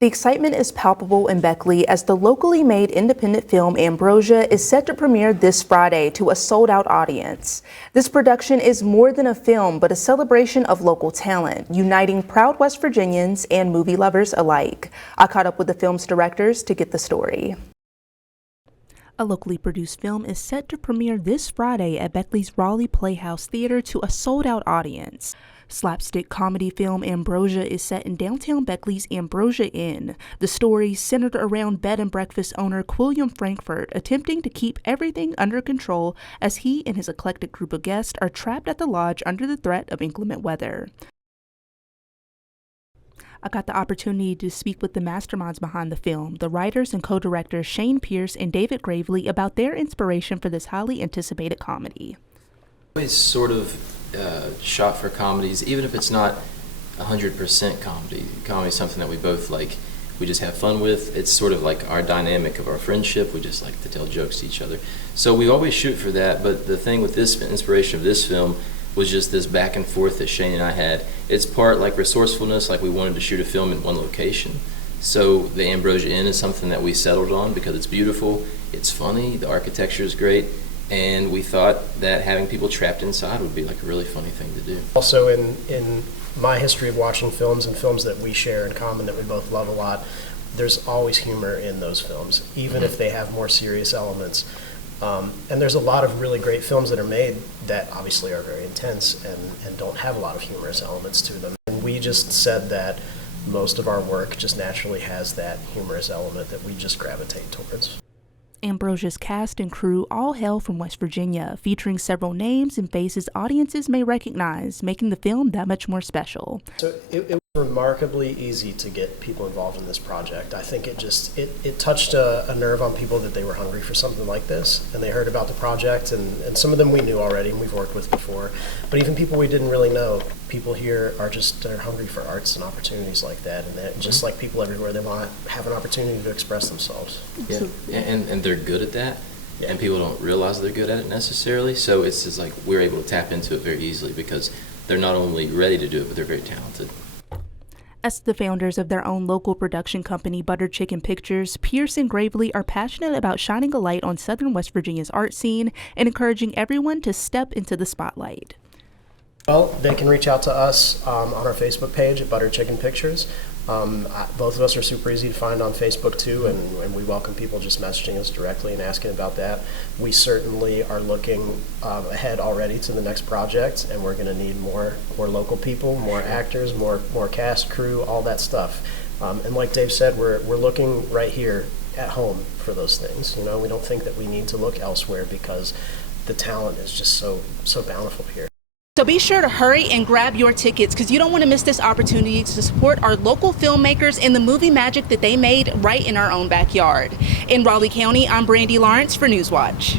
The excitement is palpable in Beckley as the locally made independent film Ambrosia is set to premiere this Friday to a sold-out audience. This production is more than a film, but a celebration of local talent, uniting proud West Virginians and movie lovers alike. I caught up with the film's directors to get the story. A locally produced film is set to premiere this Friday at Beckley's Raleigh Playhouse Theater to a sold-out audience. Slapstick comedy film Ambrosia is set in downtown Beckley's Ambrosia Inn. The story centered around bed and breakfast owner Quilliam Frankfurt attempting to keep everything under control as he and his eclectic group of guests are trapped at the lodge under the threat of inclement weather. I got the opportunity to speak with the masterminds behind the film, the writers and co-directors Shane Pierce and David Gravely, about their inspiration for this highly anticipated comedy. Always sort of shot for comedies, even if it's not 100% comedy. Comedy is something that we both like. We just have fun with. It's sort of like our dynamic of our friendship. We just like to tell jokes to each other. So we always shoot for that. But the thing with this inspiration of this film was just this back and forth that Shane and I had. It's part like resourcefulness, like we wanted to shoot a film in one location. So the Ambrosia Inn is something that we settled on because it's beautiful, it's funny, the architecture is great, and we thought that having people trapped inside would be like a really funny thing to do. Also in my history of watching films and films that we share in common that we both love a lot, there's always humor in those films, even if they have more serious elements. And there's a lot of really great films that are made that obviously are very intense and don't have a lot of humorous elements to them. And we just said that most of our work just naturally has that humorous element that we just gravitate towards. Ambrosia's cast and crew all hail from West Virginia, featuring several names and faces audiences may recognize, making the film that much more special. So it was remarkably easy to get people involved in this project. I think it touched a nerve on people that they were hungry for something like this, and they heard about the project, and some of them we knew already and we've worked with before, but even people we didn't really know. People here they're hungry for arts and opportunities like that, and that just like people everywhere, they want to have an opportunity to express themselves. Yeah, and they're good at that, and people don't realize they're good at it necessarily, so it's just like we're able to tap into it very easily because they're not only ready to do it, but they're very talented. As the founders of their own local production company, Butter Chicken Pictures, Pierce and Gravely are passionate about shining a light on Southern West Virginia's art scene and encouraging everyone to step into the spotlight. Well, they can reach out to us on our Facebook page at Butter Chicken Pictures. Both of us are super easy to find on Facebook too, and we welcome people just messaging us directly and asking about that. We certainly are looking ahead already to the next project, and we're going to need more local people, more actors, more cast, crew, all that stuff. And like Dave said, we're looking right here at home for those things. You know, we don't think that we need to look elsewhere because the talent is just so bountiful here. So be sure to hurry and grab your tickets because you don't want to miss this opportunity to support our local filmmakers and the movie magic that they made right in our own backyard. In Raleigh County, I'm Brandy Lawrence for Newswatch.